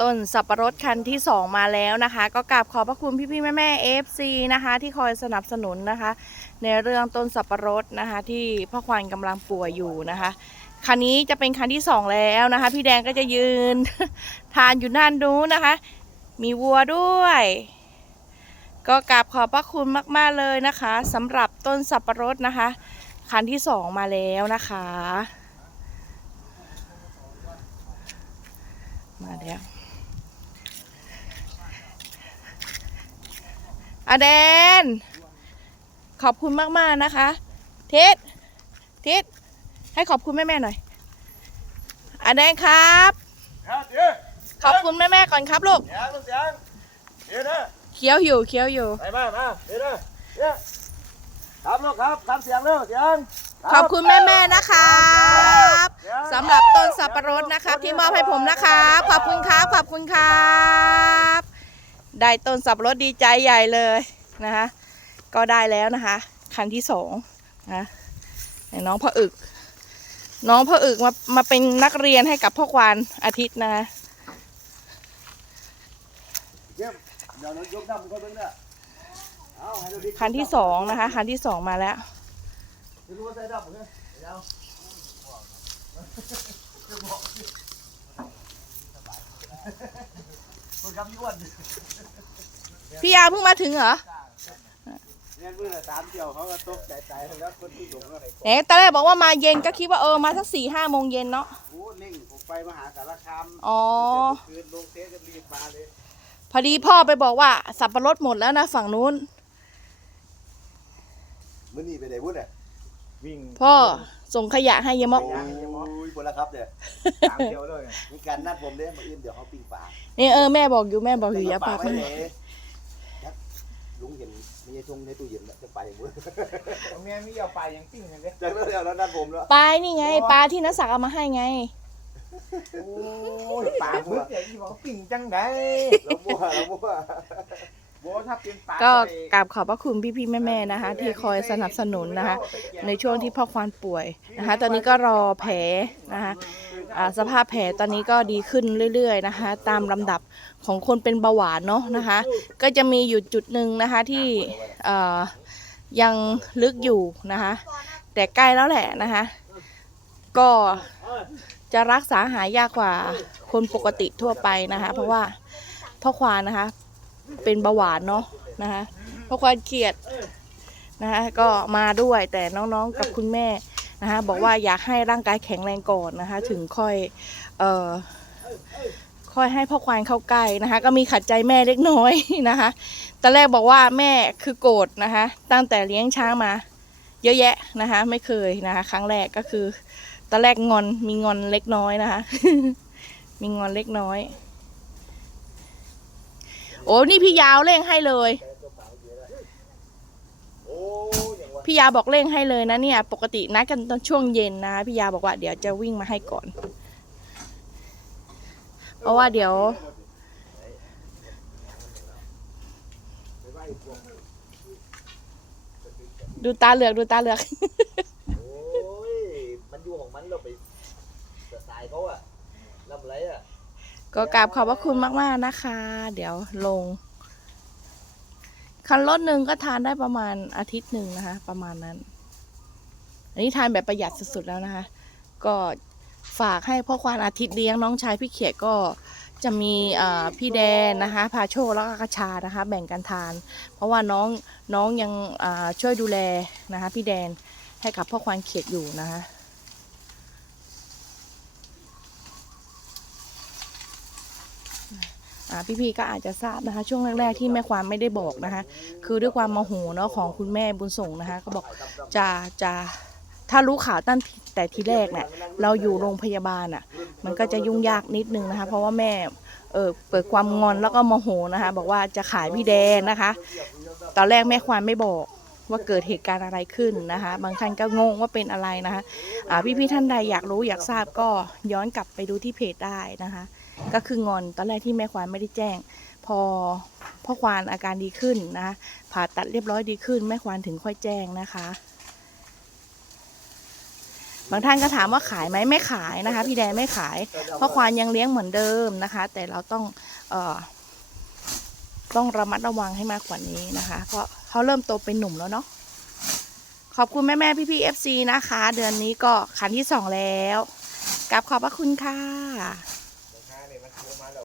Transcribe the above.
ต้นสับปะรดคันที่ 2 มาแล้วนะคะ ก็กราบขอบพระคุณพี่พี่ๆแม่แม่เอฟซีนะคะ ที่คอยสนับสนุนนะคะ ในเรื่องต้นสับปะรดนะคะ ที่พ่อควานกำลังป่วยอยู่นะคะคันนี้จะเป็นคันที่สองแล้วนะคะ พี่แดงก็จะยืน ทานอยู่ด้านนู้นนะคะ มีวัวด้วย ก็กราบขอบพระคุณมาก ๆเลยนะคะสำหรับต้นสับปะรดนะคะ คันที่สองมาแล้วนะคะ มาแล้ว อาแดน ขอบคุณมากๆนะคะ ทิศทิศให้ขอบคุณแม่ๆหน่อยอาแดนครับ ครับเดี๋ยวขอบคุณแม่ๆก่อนครับลูกเสียงเสียงเดี๋ยวนะเคี้ยวอยู่เคี้ยวอยู่ไปมามาเดี๋ยวนะเดี๋ยวครับลูกครับครับเสียงเร็วเสียงขอบคุณแม่ๆนะครับสำหรับต้นสับปะรดนะครับ ที่มอบให้ผมนะครับ ขอบคุณครับขอบคุณครับ ได้ต้นสับปะรดดีใจใหญ่เลยนะคะก็ได้แล้วนะคะ คันที่สองนะเนี่ยน้องพ่ออึก น้องพ่ออึกมามาเป็นนักเรียนให้กับพ่อควานอาทิตย์นะคะเดี๋ยวเดี๋ยวเรายกน้ำมันก็เป็นเนี่ยเอาให้เราดิคันที่สองนะคะ คันที่สองมาแล้ว ไม่รู้ว่าใส่ดับเหมือนกันเดี๋ยวคนคำย้วนพี่ยาเพิ่งมาถึงเหรอเนี่ยเมื่อสามเที่ยวเขาก็ตกใจใจแล้วคนที่หลงอะไรเอ๊ะตอนแรกบอกว่ามาเย็นก็คิดว่าเออมาสักสี่ห้าโมงเย็นเนาะโอ้เล่งผมไปมหาสารคามอ๋อคืนลงเทสจะรีบมาเลยพอดีพ่อไปบอกว่าสับปะรดหมดแล้วนะฝั่งนู้นมื่อนี้ไปไหนพูดเนี่ยวิ่งพ่อ ส่งขยะให้เยมอกโอ้ยคนละครับเนี่ยสามเดียวเลยมีการนัดผมเนี่ยมาอื่นเดี๋ยวเขาปิ้งปลานี่เออแม่บอกอยู่แม่บอกอยู่อย่าปากไว้ไม่เลยครับลุงเห็นมีไอ้ทงในตู้เย็นแล้วจะไปมั้ยแม่ไม่เอาไปยังปิ้งกันเลยจากนั้นแล้วแล้วนัดผมแล้วปลานี่ไงปลาที่นักศักดิ์เอามาให้ไงโอ้ยปลาหมึกอย่างที่บอกปิ้งจังไดแล้วมั่วแล้วมั่วโบ ถ้าเป็นปลาก็กราบขอบพระคุณพี่ๆแม่ๆนะคะ ที่คอยสนับสนุนนะคะ ในช่วงที่พ่อควานป่วยนะคะ ตอนนี้ก็รอแผลนะคะอ่าสภาพแผลตอนนี้ก็ดีขึ้นเรื่อยๆนะคะ ตามลำดับของคนเป็นเบาหวานเนาะนะคะ ก็จะมีอยู่จุดหนึ่งนะคะที่เอ่อยังลึกอยู่นะคะ แต่ใกล้แล้วแหละนะคะ ก็จะรักษาหายยากกว่าคนปกติทั่วไปนะคะ เพราะว่าพ่อควานนะคะ เป็นเบาหวานเนาะนะคะพ่อควานเครียดนะคะก็มาด้วยแต่น้องๆกับคุณแม่นะคะบอกว่าอยากให้ร่างกายแข็งแรงก่อนนะคะ ถึงค่อยเอ่อค่อยให้พ่อควานเข้าใกล้นะคะ ก็มีขัดใจแม่เล็กน้อยนะคะตอนแรกบอกว่าแม่คือโกรธนะคะ ตั้งแต่เลี้ยงช้างมา เยอะแยะนะคะ ไม่เคยนะคะ ครั้งแรกก็คือตอนแรกงอนมีงอนเล็กน้อยนะคะ มีงอนเล็กน้อย อ้นี่พี่ยาวเร่งให้เลย พี่ยาบอกเร่งให้เลยนะเนี่ย ปกตินัดกันตอนช่วงเย็นนะ พี่ยาบอกว่าเดี๋ยวจะวิ่งมาให้ก่อน เพราะว่าเดี๋ยว ดูตาเหลือกดูตาเหลือก โอ้ย มันอยู่ของมันเราไปสายเขาอะลำไรอะ ก็กราบขอบพระคุณมาก ๆ นะคะ เดี๋ยวลง คันรถหนึ่งก็ทานได้ประมาณอาทิตย์หนึ่งนะคะ ประมาณนั้น อันนี้ทานแบบประหยัดสุด ๆ แล้วนะคะ ก็ฝากให้พ่อควานอาทิตย์เลี้ยงน้องชายพี่เขียดก็จะมีพี่แดนนะคะพาโชแล้วก็กระชานะคะ แบ่งกันทาน เพราะว่าน้องน้องยังช่วยดูแลนะคะ พี่แดนให้กับพ่อควานเขียดอยู่นะคะ อ่า พี่ๆก็อาจจะทราบนะคะ ช่วงแรกๆที่แม่ความไม่ได้บอกนะคะ คือด้วยความโมโหเนาะของคุณแม่บุญส่งนะคะ ก็บอกจะจะถ้ารู้ข่าวตั้งแต่ทีแรกเนี่ยเราอยู่โรงพยาบาลอะ มันก็จะยุ่งยากนิดนึงนะคะ เพราะว่าแม่เออเปิดความงอนแล้วก็โมโหนะคะ บอกว่าจะขายพี่แดนนะคะ ตอนแรกแม่ความไม่บอกว่าเกิดเหตุการณ์อะไรขึ้นนะคะ บางท่านก็งงว่าเป็นอะไรนะคะอ่พี่ๆท่านใดอยากรู้อยากทราบก็ย้อนกลับไปดูที่เพจได้นะคะ ก็คืองอนตอนแรกที่แม่ควานไม่ได้แจ้ง พอพ่อควานอาการดีขึ้นนะคะผ่าตัดเรียบร้อยดีขึ้น แม่ควานถึงค่อยแจ้งนะคะ บางท่านก็ถามว่าขายไหมไม่ขายนะคะ พี่แดนไม่ขายเพราะควานยังเลี้ยงเหมือนเดิมนะคะ แต่เราต้องเอ่อต้องระมัดระวังให้มากกว่านี้นะคะ เพราะเขาเริ่มโตเป็นหนุ่มแล้วเนาะขอบคุณแม่แม่พี่พี่เอฟซีนะคะ เดือนนี้ก็ขันที่สองแล้วกลับขอบพระคุณค่ะ